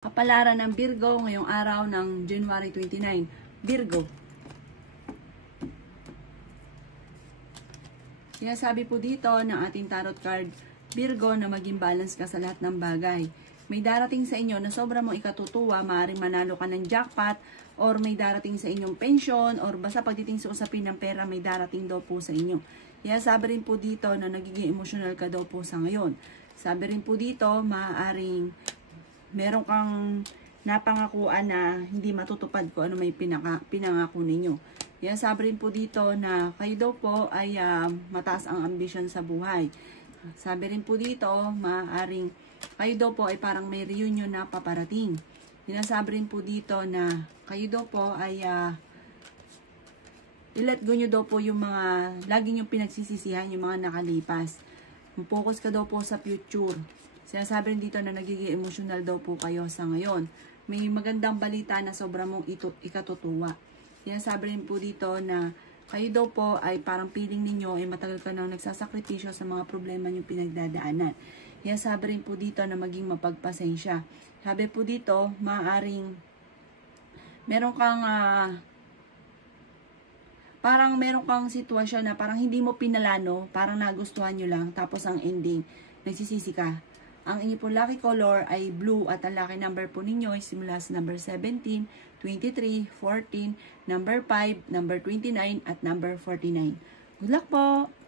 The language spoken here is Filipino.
Kapalaran ng Virgo ngayong araw ng January 29. Virgo. Sinasabi po dito ng ating tarot card, Virgo, na maging balance ka sa lahat ng bagay. May darating sa inyo na sobra mong ikatutuwa, maaaring manalo ka ng jackpot, or may darating sa inyong pension, or basta pagdating sa usapin ng pera, may darating daw po sa inyo. Sabi rin po dito na nagiging emotional ka daw po sa ngayon. Sabi rin po dito, maaaring meron kang napangakuan na hindi matutupad ko ano may pinangako ninyo. Sabi rin po dito na kayo daw po ay mataas ang ambisyon sa buhay. Sabi rin po dito, maaaring kayo daw po ay parang may reunion na paparating. Sabi rin po dito na kayo daw po ay i-let go nyo daw po yung mga lagi nyo pinagsisisihan, yung mga nakalipas. Focus ka daw po sa future. Sinasabi rin dito na nagiging emotional daw po kayo sa ngayon. May magandang balita na sobra mong ikatutuwa. Sinasabi rin po dito na kayo daw po ay parang feeling ninyo ay matagal ka nang nagsasakripisyo sa mga problema nyo pinagdadaanan. Sinasabi rin po dito na maging mapagpasensya. Sabi po dito, maaaring meron kang parang meron kang sitwasyon na parang hindi mo pinalano, parang nagustuhan nyo lang, tapos ang ending, nagsisisi ka. Ang inyong pong lucky color ay blue at ang lucky number po ninyo ay simula sa number 17, 23, 14, number 5, number 29 at number 49. Good luck po!